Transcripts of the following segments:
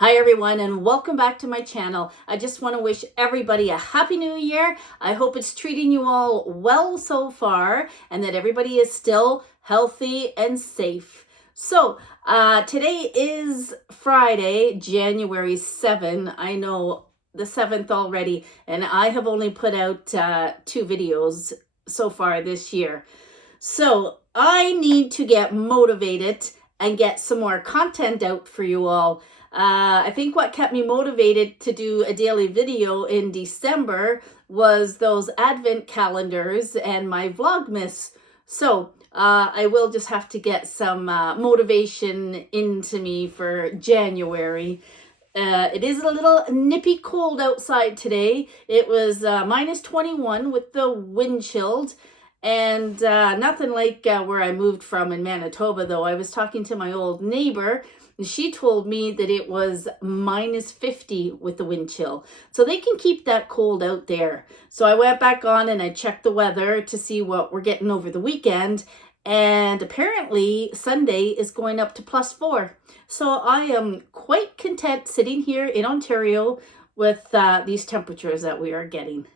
Hi everyone, and welcome back to my channel. I just want to wish everybody a happy new year. I hope it's treating you all well so far and that everybody is still healthy and safe. So today is Friday, January 7th. I know the 7th already, and I have only put out 2 videos so far this year. So I need to get motivated and get some more content out for you all. I think what kept me motivated to do a daily video in December was those advent calendars and my Vlogmas. So I will just have to get some motivation into me for January. It is a little nippy cold outside today. It was minus 21 with the wind chilled. And nothing like where I moved from in Manitoba, though. I was talking to my old neighbor, and she told me that it was minus 50 with the wind chill. So they can keep that cold out there. So I went back on and I checked the weather to see what we're getting over the weekend. And apparently Sunday is going up to +4. So I am quite content sitting here in Ontario with these temperatures that we are getting.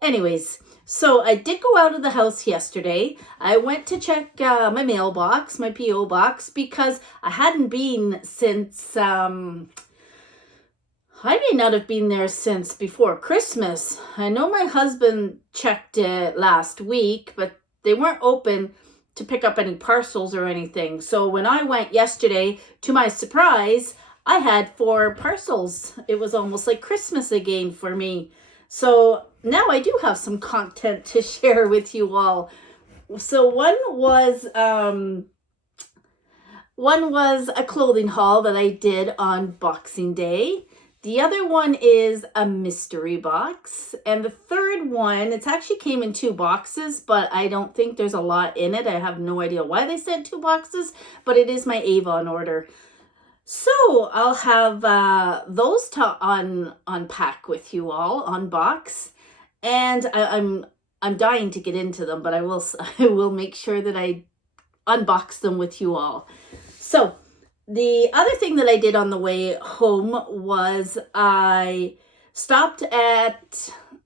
Anyways, so I did go out of the house yesterday. I went to check my mailbox, my P.O. box, because I hadn't been since, I may not have been there since before Christmas. I know my husband checked it last week, but they weren't open to pick up any parcels or anything. So when I went yesterday, to my surprise, I had 4 parcels. It was almost like Christmas again for me. So now I do have some content to share with you all. So one was a clothing haul that I did on Boxing Day. The other one is a mystery box. And the third one, it actually came in 2 boxes, but I don't think there's a lot in it. I have no idea why they sent 2 boxes, but it is my Avon order. So I'll have those to unpack with you all, unbox, and I'm dying to get into them, but I will make sure that I unbox them with you all. So the other thing that I did on the way home was I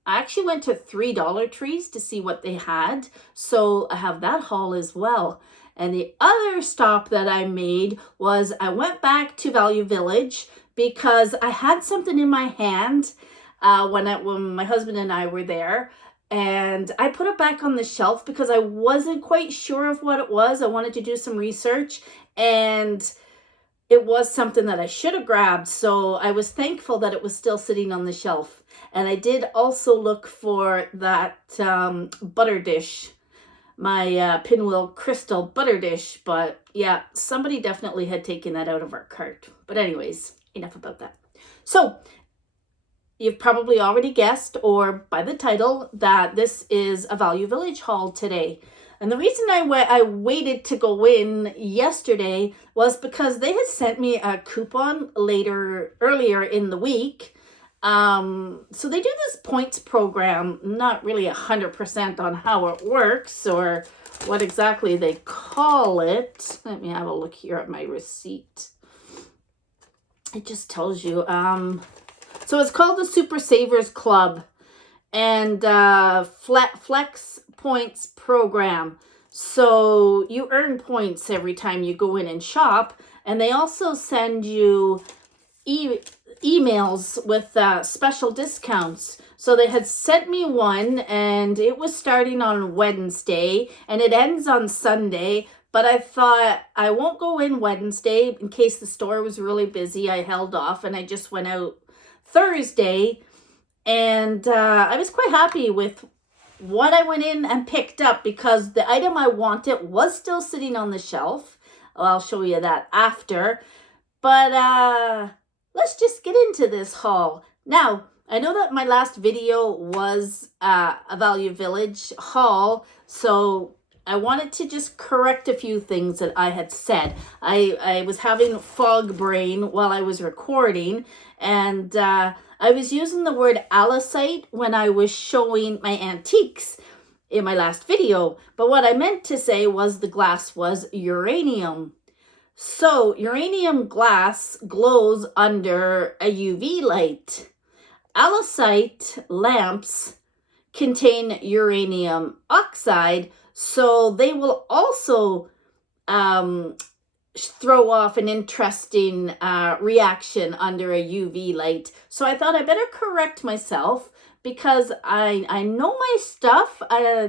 actually went to 3 Dollar Trees to see what they had, so I have that haul as well. And the other stop that I made was I went back to Value Vilage because I had something in my hand when my husband and I were there. And I put it back on the shelf because I wasn't quite sure of what it was. I wanted to do some research, and it was something that I should have grabbed. So I was thankful that it was still sitting on the shelf. And I did also look for that butter dish, my Pinwheel Crystal butter dish, but yeah, somebody definitely had taken that out of our cart. But anyways, enough about that. So you've probably already guessed, or by the title, that this is a Value Vilage haul today. And the reason I waited to go in yesterday was because they had sent me a coupon earlier in the week. So they do this points program, not really 100% on how it works or what exactly they call it. Let me have a look here at my receipt. It just tells you. So it's called the Super Savers Club and Flex Points Program. So you earn points every time you go in and shop, and they also send you emails with special discounts. So they had sent me one, and it was starting on Wednesday and it ends on Sunday, but I thought I won't go in Wednesday in case the store was really busy. I held off and I just went out Thursday, and I was quite happy with what I went in and picked up because the item I wanted was still sitting on the shelf. I'll show you that after, but let's just get into this haul. Now, I know that my last video was a Value Vilage haul, so I wanted to just correct a few things that I had said. I was having fog brain while I was recording, and I was using the word Alicide when I was showing my antiques in my last video, but what I meant to say was the glass was uranium. So uranium glass glows under a UV light. Alicide lamps contain uranium oxide, so they will also throw off an interesting reaction under a UV light. So I thought I better correct myself because I know my stuff.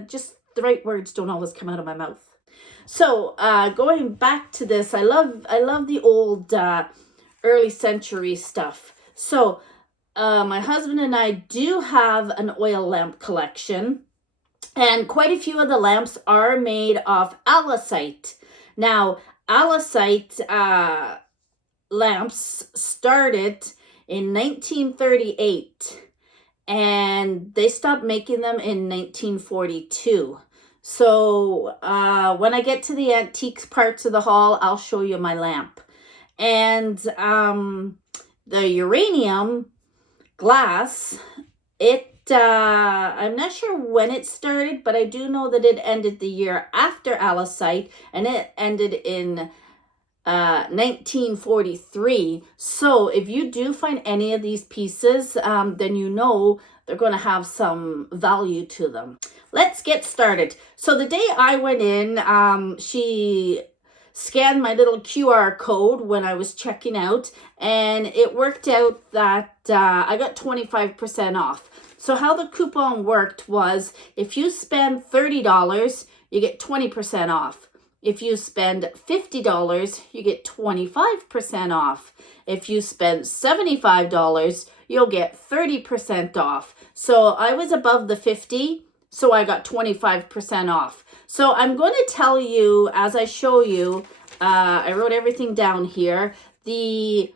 Just the right words don't always come out of my mouth. So going back to this, I love the old early century stuff. So my husband and I do have an oil lamp collection, and quite a few of the lamps are made of alicite. Now, alicite lamps started in 1938, and they stopped making them in 1942. So when I get to the antiques parts of the haul, I'll show you my lamp. And the uranium glass, I'm not sure when it started, but I do know that it ended the year after alicite, and it ended in 1943. So if you do find any of these pieces, then you know they're going to have some value to them. Let's get started. So the day I went in, she scanned my little QR code when I was checking out, and it worked out that I got 25% off. So how the coupon worked was, if you spend $30, you get 20% off. If you spend $50, you get 25% off. If you spend $75, you'll get 30% off. So I was above the 50, so I got 25% off. So I'm going to tell you, as I show you, I wrote everything down here, the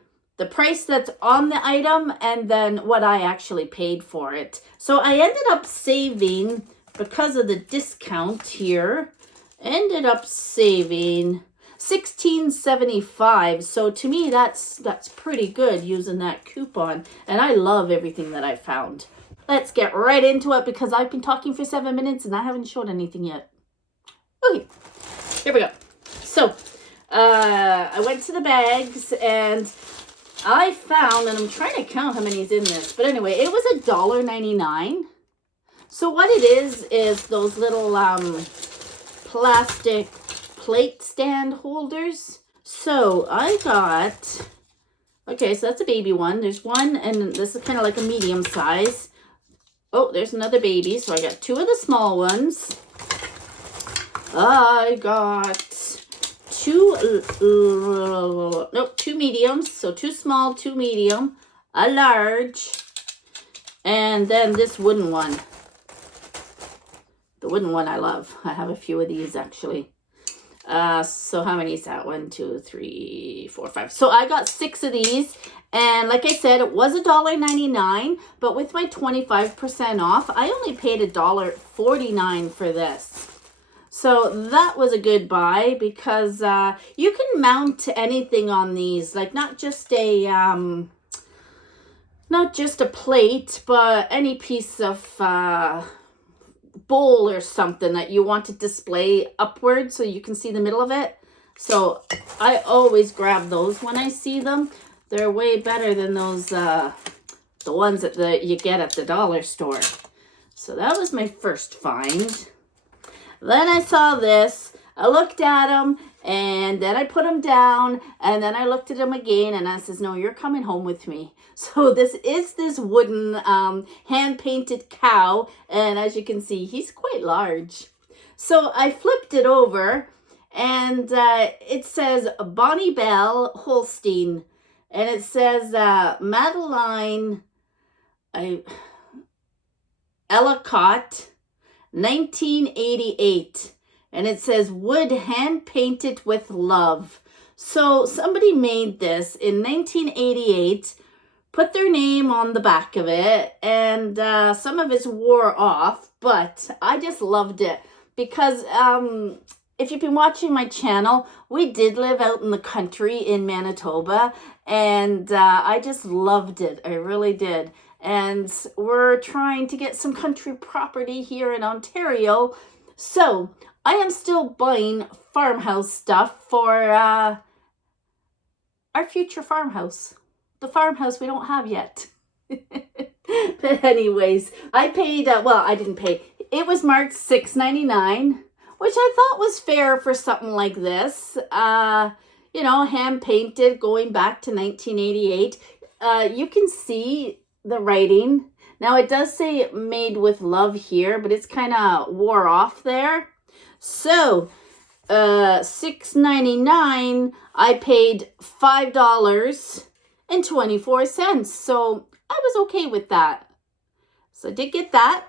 price that's on the item, and then what I actually paid for it. So I ended up saving, because of the discount here, ended up saving $16.75. So to me, that's pretty good using that coupon, and I love everything that I found. Let's get right into it because I've been talking for 7 minutes and I haven't showed anything yet. Okay, here we go. So I went to the bags and I found, and I'm trying to count how many's in this, but anyway, it was $1.99. So what it is those little plastic plate stand holders. So I got, okay, so that's a baby one. There's one, and this is kind of like a medium size. Oh, there's another baby. So I got two of the small ones. I got two mediums. So two small, two medium, a large, and then this wooden one. The wooden one I love. I have a few of these actually. So how many is that? 1, 2, 3, 4, 5. So I got 6 of these. And like I said, it was $1.99, but with my 25% off, I only paid $1.49 for this. So that was a good buy because you can mount anything on these, like not just a plate, but any piece of bowl or something that you want to display upward so you can see the middle of it. So I always grab those when I see them. They're way better than those the ones that you get at the dollar store. So that was my first find. Then I saw this. I looked at them, and then I put them down, and then I looked at them again, and I says, no, you're coming home with me. So this is this wooden hand-painted cow, and as you can see, he's quite large. So I flipped it over, and it says Bonnie Bell Holstein, and it says Madeline Ellicott, 1988. And it says wood hand painted with love. So somebody made this in 1988, put their name on the back of it, and some of it's wore off, but I just loved it because if you've been watching my channel, we did live out in the country in Manitoba, and I just loved it. I really did. And we're trying to get some country property here in Ontario, so I am still buying farmhouse stuff for our future farmhouse. The farmhouse we don't have yet. But anyways, I paid, I didn't pay. It was marked $6.99, which I thought was fair for something like this. You know, hand painted, going back to 1988. You can see the writing. Now it does say made with love here, but it's kind of wore off there. So $6.99, I paid $5.24. So I was okay with that. So I did get that.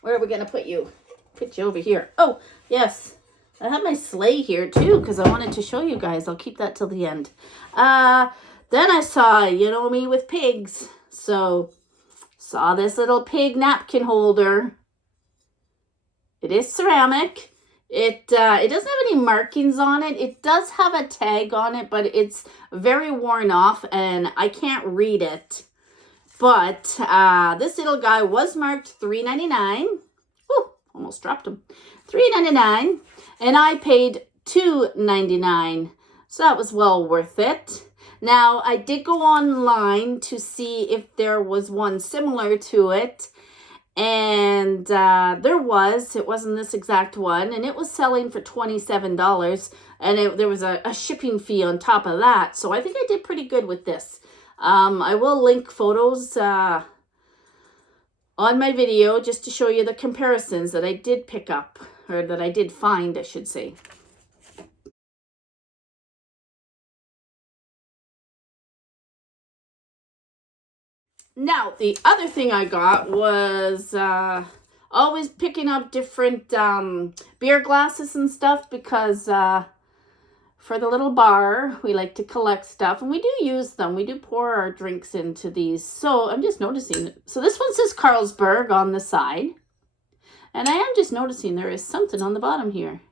Where are we going to put you? Put you over here. Oh, yes. I have my sleigh here too because I wanted to show you guys. I'll keep that till the end. Then I saw, you know me with pigs. So saw this little pig napkin holder. It is ceramic. It doesn't have any markings on it. It does have a tag on it, but it's very worn off and I can't read it. But this little guy was marked $3.99. Oh, almost dropped him. $3.99, and I paid $2.99. So that was well worth it. Now, I did go online to see if there was one similar to it. And there was. It wasn't this exact one. And it was selling for $27. And there was a shipping fee on top of that. So I think I did pretty good with this. I will link photos on my video just to show you the comparisons that I did pick up. Or that I did find, I should say. Now, the other thing I got was always picking up different beer glasses and stuff because for the little bar, we like to collect stuff. And we do use them. We do pour our drinks into these. So I'm just noticing. So this one says Carlsberg on the side. And I am just noticing there is something on the bottom here.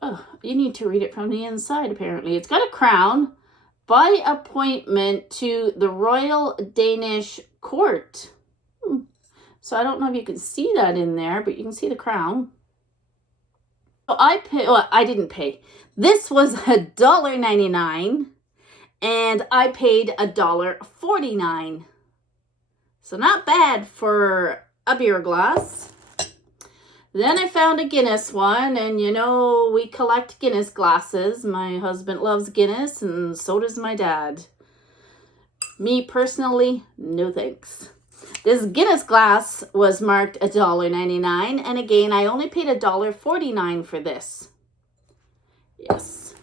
Oh, you need to read it from the inside, apparently. It's got a crown. By appointment to the Royal Danish Court. So I don't know if you can see that in there, but you can see the crown. So I didn't pay. This was $1.99 and I paid $1.49. So not bad for a beer glass. Then I found a Guinness one, and you know, we collect Guinness glasses. My husband loves Guinness, and so does my dad. Me personally, no thanks. This Guinness glass was marked $1.99, and again, I only paid $1.49 for this. Yes.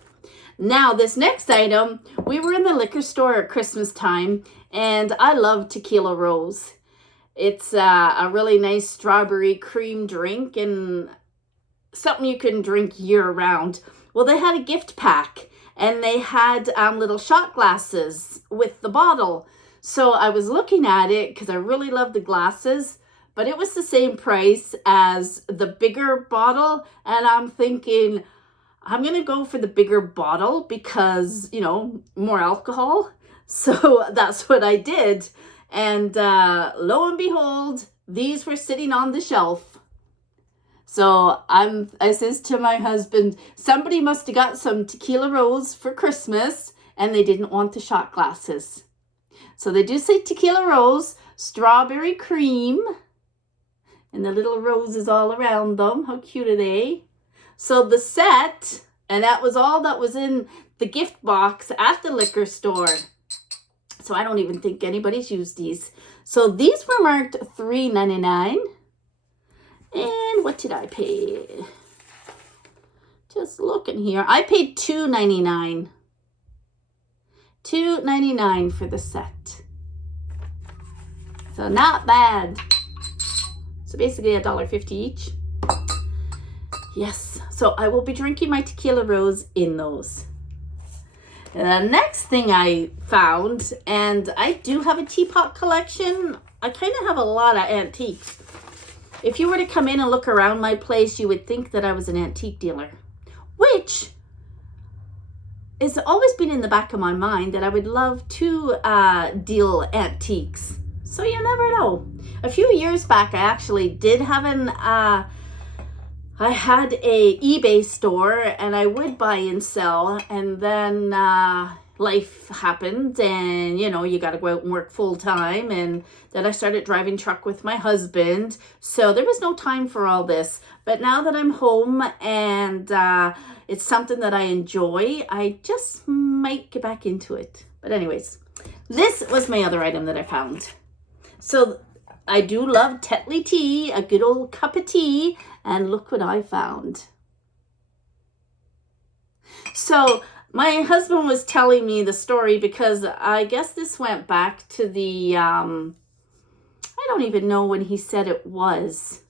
Now, this next item, we were in the liquor store at Christmas time, and I love Tequila Rose. It's a really nice strawberry cream drink and something you can drink year round. Well, they had a gift pack and they had little shot glasses with the bottle. So I was looking at it because I really love the glasses, but it was the same price as the bigger bottle. And I'm thinking, I'm going to go for the bigger bottle because, you know, more alcohol. So that's what I did. And lo and behold, these were sitting on the shelf. So I says to my husband, somebody must have got some Tequila Rose for Christmas and they didn't want the shot glasses. So they do say Tequila Rose, strawberry cream, and the little roses all around them. How cute are they? So the set, and that was all that was in the gift box at the liquor store. So I don't even think anybody's used these. So these were marked $3.99. And what did I pay? Just looking here. I paid $2.99. $2.99 for the set. So not bad. So basically $1.50 each. Yes. So I will be drinking my Tequila Rose in those. The next thing I found, and I do have a Teapot Collection. I kind of have a lot of antiques. If you were to come in and look around my place, you would think that I was an antique dealer, which has always been in the back of my mind that I would love to deal antiques. So you never know. A few years back, I actually did have I had a eBay store and I would buy and sell, and then life happened, and you got to go out and work full time, and then I started driving truck with my husband, so there was no time for all this. But now that I'm home and it's something that I enjoy, I just might get back into it. But anyways, this was my other item that I found. So I do love Tetley tea, a good old cup of tea, and look what I found. So my husband was telling me the story because I guess this went back to the, I don't even know when he said it was.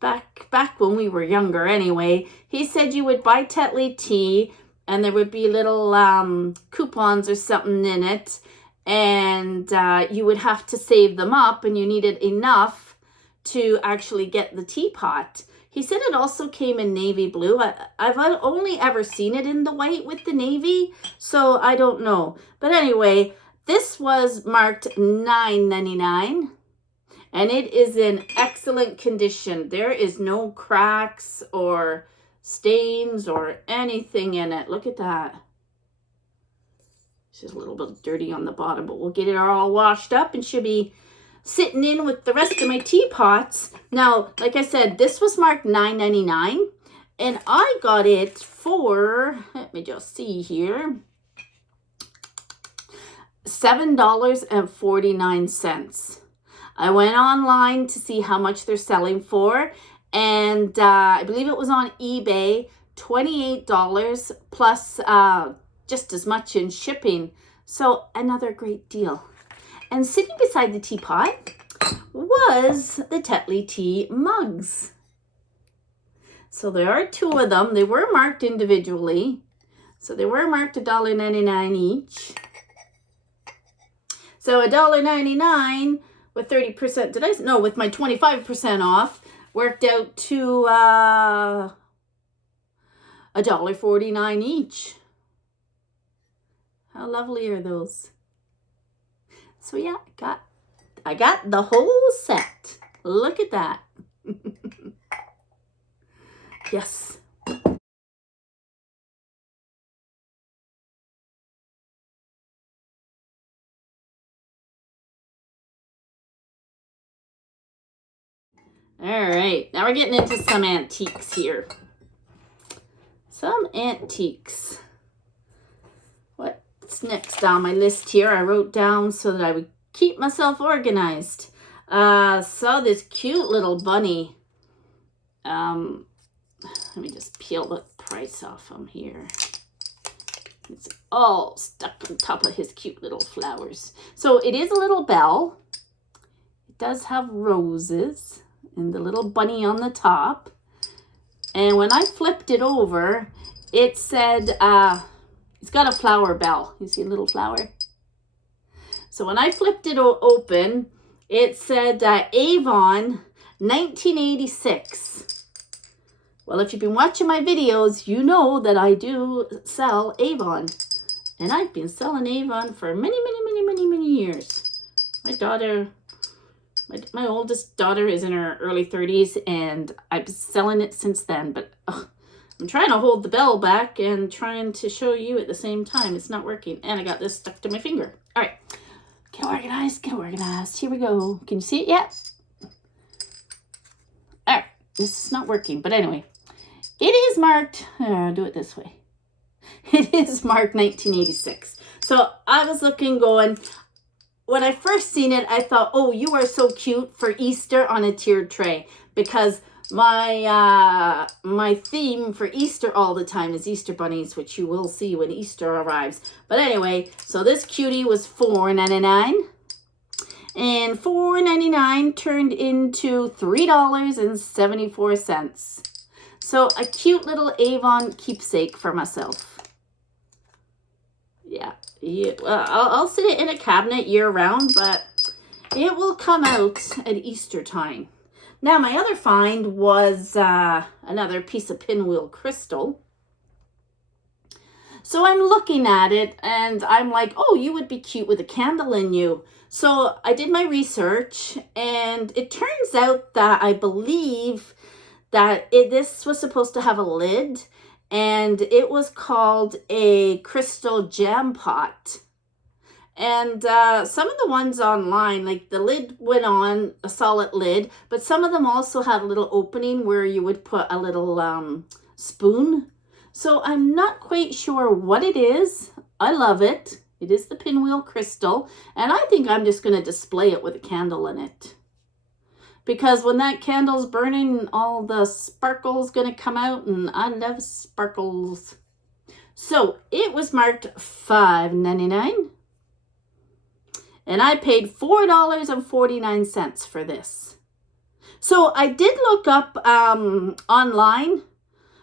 Back when we were younger anyway. He said you would buy Tetley tea and there would be little coupons or something in it. And you would have to save them up, and you needed enough to actually get the teapot. He said it also came in navy blue. I've only ever seen it in the white with the navy, so I don't know. But anyway, this was marked $9.99, and it is in excellent condition. There is no cracks or stains or anything in it. Look at that. It's just a little bit dirty on the bottom, but we'll get it all washed up and should be sitting in with the rest of my teapots. Now, like I said, this was marked $9.99, and I got it for, let me just see here, $7.49. I went online to see how much they're selling for, and I believe it was on eBay, $28 plus just as much in shipping. So another great deal. And sitting beside the teapot was the Tetley Tea Mugs. So there are two of them. They were marked individually. So they were marked $1.99 each. So $1.99 with 30%, no, with my 25% off, worked out to $1.49 each. How lovely are those? So yeah, I got the whole set. Look at that. Yes. All right, now we're getting into some antiques here. Some antiques. What's next on my list here? I wrote down so that I would keep myself organized. Saw this cute little bunny. Let me just peel the price off him here. It's all stuck on top of his cute little flowers. So it is a little bell. It does have roses and the little bunny on the top. And when I flipped it over, it said, it's got a flower bell. You see a little flower? So when I flipped it open, it said Avon 1986. Well, if you've been watching my videos, you know that I do sell Avon. And I've been selling Avon for many years. My daughter, my oldest daughter is in her early 30s, and I've been selling it since then. But I'm trying to hold the bell back and trying to show you at the same time. It's not working. And I got this stuck to my finger. All right. Get organized, get organized. Here we go. Can you see it yet? All right. This is not working. But anyway, it is marked. I'll do it this way. It is marked 1986. So I was looking going, when I first seen it, I thought, oh, you are so cute for Easter on a tiered tray, because my theme for Easter all the time is Easter bunnies, which you will see when Easter arrives. But anyway, so this cutie was $4.99, and $4.99 turned into $3.74. So a cute little Avon keepsake for myself. Yeah, I'll sit it in a cabinet year round, but it will come out at Easter time. Now, my other find was another piece of Pinwheel Crystal. So I'm looking at it, and I'm like, oh, you would be cute with a candle in you. So I did my research, and it turns out that I believe that this was supposed to have a lid, and it was called a crystal jam pot. And some of the ones online, like the lid went on, a solid lid, but some of them also had a little opening where you would put a little spoon. So I'm not quite sure what it is. I love it. It is the Pinwheel Crystal, and I think I'm just going to display it with a candle in it. Because when that candle's burning, all the sparkle's going to come out, and I love sparkles. So it was marked $5.99. And I paid $4.49 for this. So I did look up online.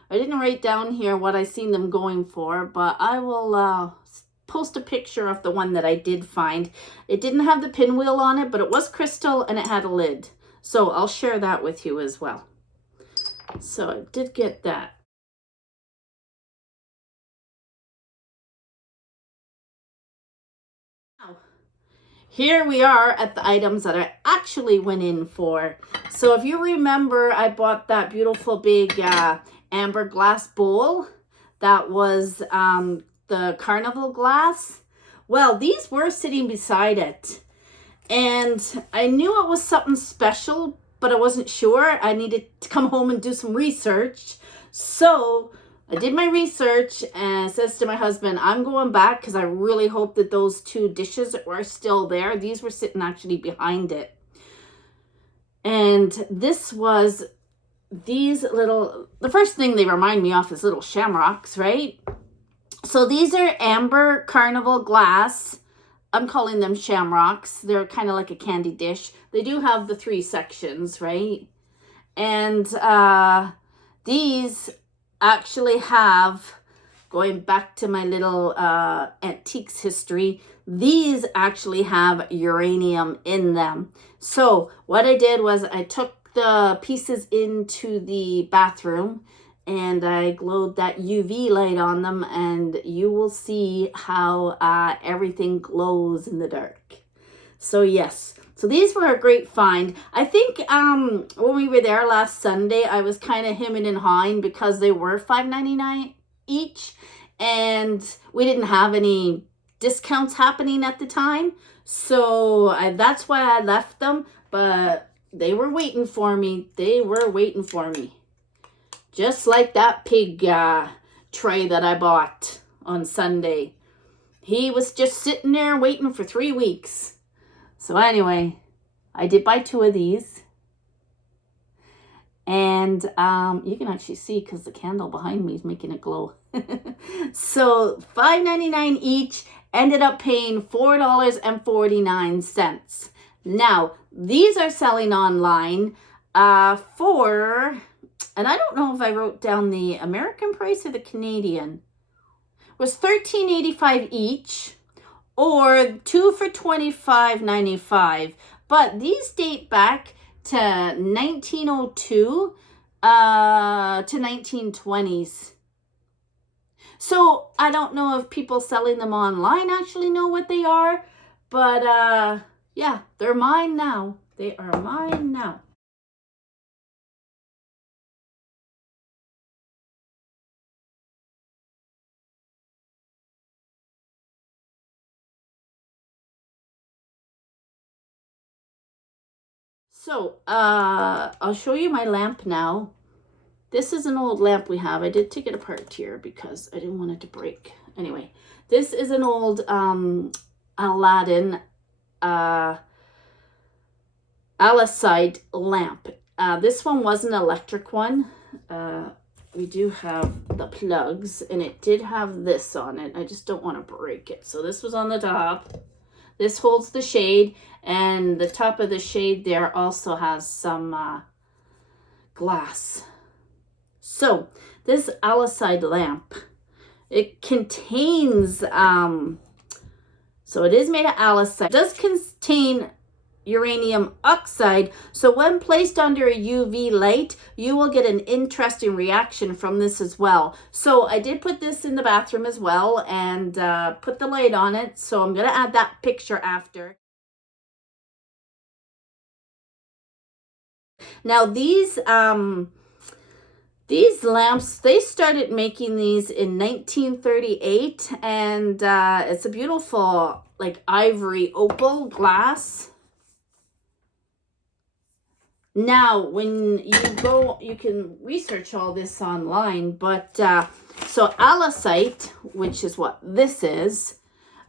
I didn't write down here what I seen them going for, but I will post a picture of the one that I did find. It didn't have the pinwheel on it, but it was crystal and it had a lid. So I'll share that with you as well. So I did get that. Here we are at the items that I actually went in for. So if you remember, I bought that beautiful big amber glass bowl. That was the Carnival glass. Well, these were sitting beside it. And I knew it was something special, but I wasn't sure. I needed to come home and do some research. So I did my research and says to my husband, I'm going back because I really hope that those two dishes are still there. These were sitting actually behind it. And this was these little, the first thing they remind me of is little shamrocks, right? So these are amber Carnival glass. I'm calling them shamrocks. They're kind of like a candy dish. They do have the 3 sections, right? And these actually have, going back to my little antiques history, these actually have uranium in them. So what I did was I took the pieces into the bathroom and I glowed that UV light on them, and you will see how everything glows in the dark. So yes, so these were a great find. I think when we were there last Sunday, I was kind of hemming and hawing because they were $5.99 each, and we didn't have any discounts happening at the time. So that's why I left them, but they were waiting for me. They were waiting for me. Just like that pig tray that I bought on Sunday. He was just sitting there waiting for 3 weeks. So anyway, I did buy 2 of these. And you can actually see because the candle behind me is making it glow. So $5.99 each, ended up paying $4.49. Now, these are selling online for... And I don't know if I wrote down the American price or the Canadian. It was $13.85 each, or 2 for $25.95. But these date back to 1902 to 1920s. So I don't know if people selling them online actually know what they are. But yeah, they're mine now. They are mine now. So, I'll show you my lamp now. This is an old lamp we have. I did take it apart here because I didn't want it to break. Anyway, this is an old Aladdin Alicide lamp. This one was an electric one. We do have the plugs, and it did have this on it. I just don't want to break it. So this was on the top. This holds the shade, and the top of the shade there also has some glass. So this Alicide lamp, it contains, so it is made of Alicide. It does contain uranium oxide, so when placed under a UV light, you will get an interesting reaction from this as well. So I did put this in the bathroom as well, and put the light on it, so I'm going to add that picture after. Now these These lamps, they started making these in 1938, and it's a beautiful, like, ivory opal glass. Now, when you go, you can research all this online, but so Alicide, which is what this is,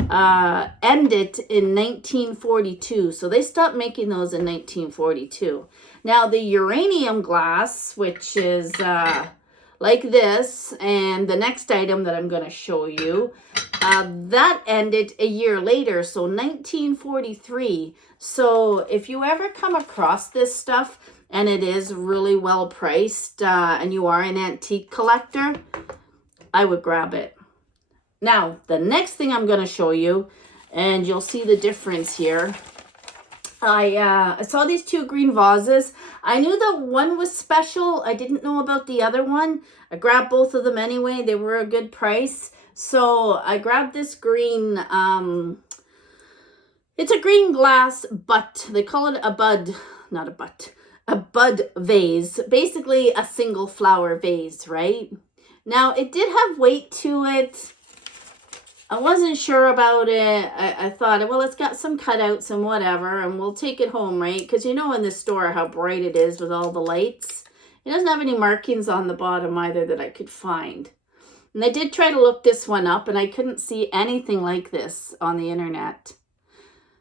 ended in 1942. So they stopped making those in 1942. Now, the uranium glass, which is like this, and the next item that I'm going to show you, that ended a year later, so 1943. So if you ever come across this stuff and it is really well priced and you are an antique collector, I would grab it. Now, the next thing I'm going to show you, and you'll see the difference here. I saw these two green vases. I knew that one was special. I didn't know about the other one. I grabbed both of them anyway. They were a good price. So I grabbed this green, it's a green glass butt. They call it a bud, not a butt, a bud vase. Basically a single flower vase, right? Now, it did have weight to it. I wasn't sure about it. I thought, well, it's got some cutouts and whatever, and we'll take it home, right? Because you know in the store how bright it is with all the lights. It doesn't have any markings on the bottom either that I could find. And I did try to look this one up, and I couldn't see anything like this on the internet.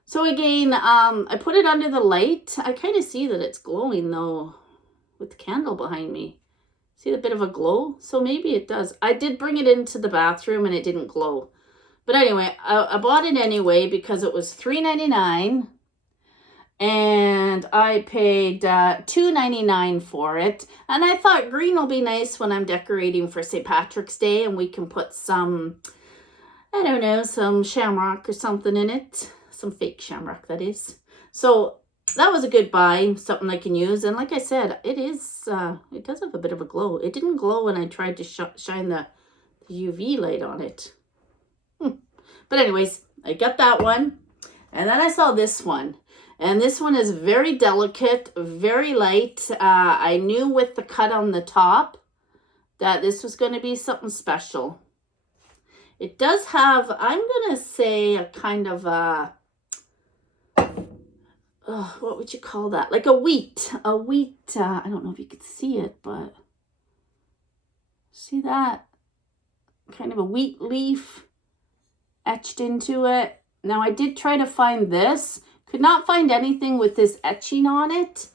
So again, I put it under the light. I kind of see that it's glowing, though, with the candle behind me. See the bit of a glow? So maybe it does. I did bring it into the bathroom, and it didn't glow. But anyway, I bought it anyway because it was $3.99. And I paid $2.99 for it. And I thought green will be nice when I'm decorating for St. Patrick's Day. And we can put some, I don't know, some shamrock or something in it. Some fake shamrock, that is. So that was a good buy. Something I can use. And like I said, it does have a bit of a glow. It didn't glow when I tried to shine the UV light on it. But anyways, I got that one. And then I saw this one. And this one is very delicate, very light. I knew with the cut on the top that this was going to be something special. It does have, I'm going to say, a kind of a, what would you call that? Like a wheat, I don't know if you could see it, but see that? Kind of a wheat leaf etched into it. Now, I did try to find this. Could not find anything with this etching on it.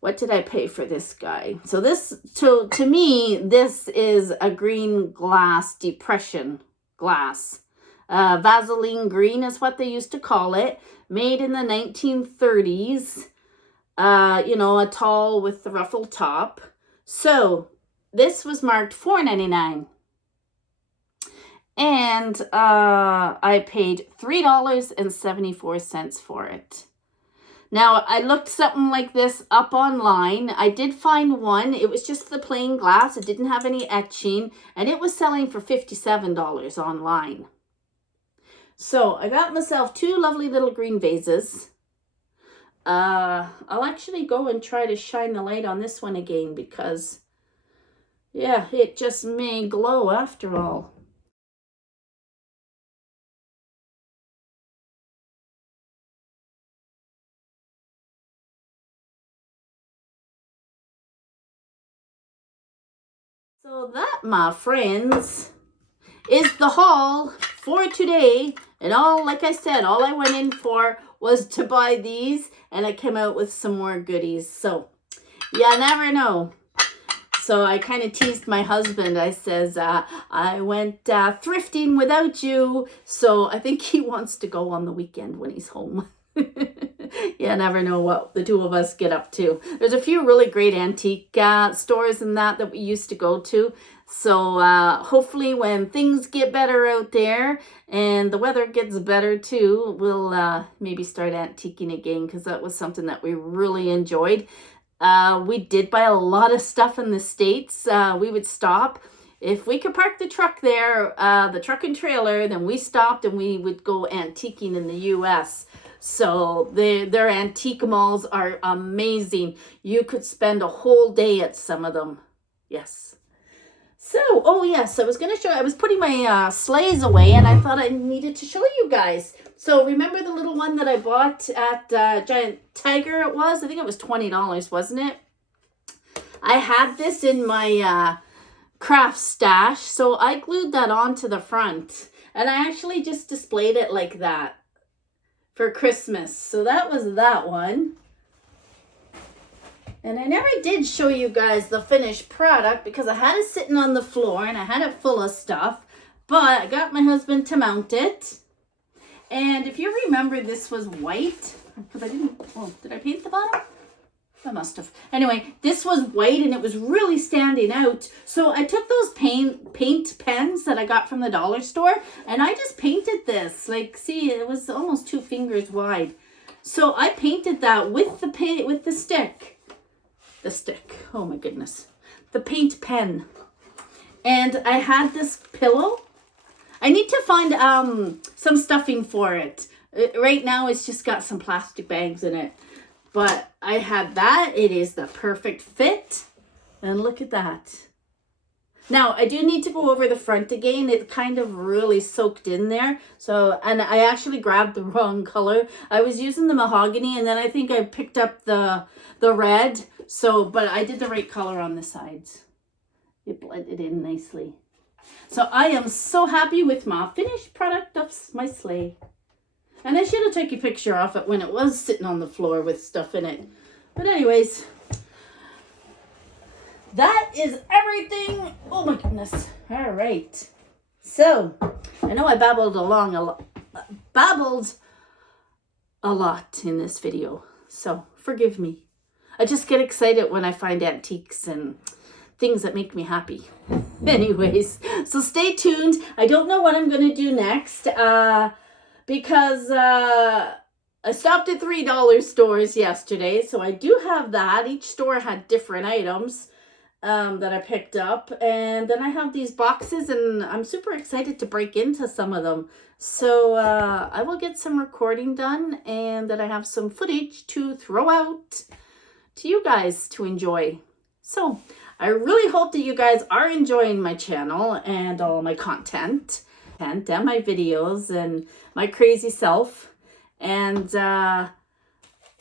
What did I pay for this guy? So this, to me, this is a green glass depression glass. Vaseline green is what they used to call it. Made in the 1930s. You know, a tall with the ruffled top. So this was marked $4.99. And I paid $3.74 for it. Now, I looked something like this up online. I did find one. It was just the plain glass. It didn't have any etching. And it was selling for $57 online. So I got myself two lovely little green vases. I'll actually go and try to shine the light on this one again because, yeah, it just may glow after all. So that, my friends, is the haul for today. And all, like I said, all I went in for was to buy these. And I came out with some more goodies. So, you never know. So I kind of teased my husband. I says, I went thrifting without you. So I think he wants to go on the weekend when he's home. You never know what the two of us get up to. There's a few really great antique stores and that we used to go to. So hopefully when things get better out there and the weather gets better too, we'll maybe start antiquing again because that was something that we really enjoyed. We did buy a lot of stuff in the States. We would stop. If we could park the truck there, the truck and trailer, then we stopped and we would go antiquing in the U.S. So their antique malls are amazing. You could spend a whole day at some of them. Yes. So, oh yes, I was going to show, I was putting my sleighs away and I thought I needed to show you guys. So remember the little one that I bought at Giant Tiger it was? I think it was $20, wasn't it? I had this in my craft stash, so I glued that onto the front. And I actually just displayed it like that for Christmas. So that was that one. And I never did show you guys the finished product because I had it sitting on the floor and I had it full of stuff. But I got my husband to mount it. And if you remember, this was white. Because I didn't, oh, did I paint the bottom? I must have. Anyway, this was white and it was really standing out. So I took those paint pens that I got from the dollar store and I just painted this. Like, see, it was almost 2 fingers wide. So I painted that with the paint, with the stick. The stick, oh my goodness, the paint pen. And I had this pillow. I need to find some stuffing for it. Right now it's just got some plastic bags in it, but I had that. It is the perfect fit, and look at that. Now I do need to go over the front again. It kind of really soaked in there. So, and I actually grabbed the wrong color. I was using the mahogany and then I think I picked up the red. So, but I did the right color on the sides. It blended in nicely. So I am so happy with my finished product of my sleigh. And I should have taken a picture of it when it was sitting on the floor with stuff in it. But anyways, that is everything. Oh my goodness. All right. So, I know I babbled a lot in this video. So, forgive me. I just get excited when I find antiques and things that make me happy. Anyways, so stay tuned. I don't know what I'm going to do next because I stopped at $3 stores yesterday. So I do have that. Each store had different items that I picked up. And then I have these boxes and I'm super excited to break into some of them. So I will get some recording done and then I have some footage to throw out to you guys to enjoy. So I really hope that you guys are enjoying my channel and all my content and my videos and my crazy self. And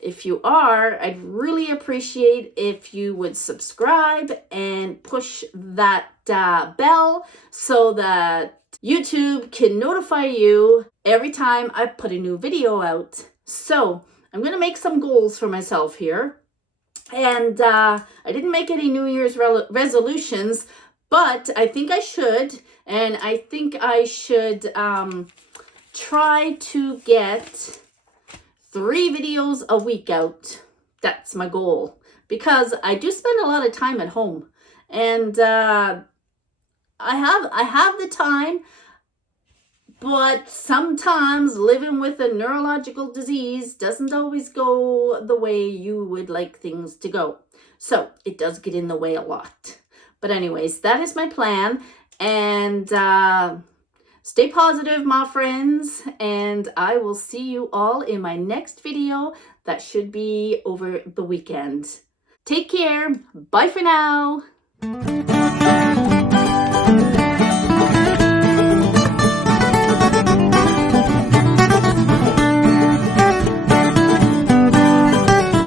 if you are, I'd really appreciate if you would subscribe and push that bell so that YouTube can notify you every time I put a new video out. So I'm going to make some goals for myself here. And I didn't make any New Year's resolutions, but I think I should. And I think I should try to get 3 videos a week out. That's my goal. Because I do spend a lot of time at home. And I have the time. But sometimes living with a neurological disease doesn't always go the way you would like things to go. So it does get in the way a lot. But anyways, that is my plan. And stay positive, my friends. And I will see you all in my next video that should be over the weekend. Take care. Bye for now.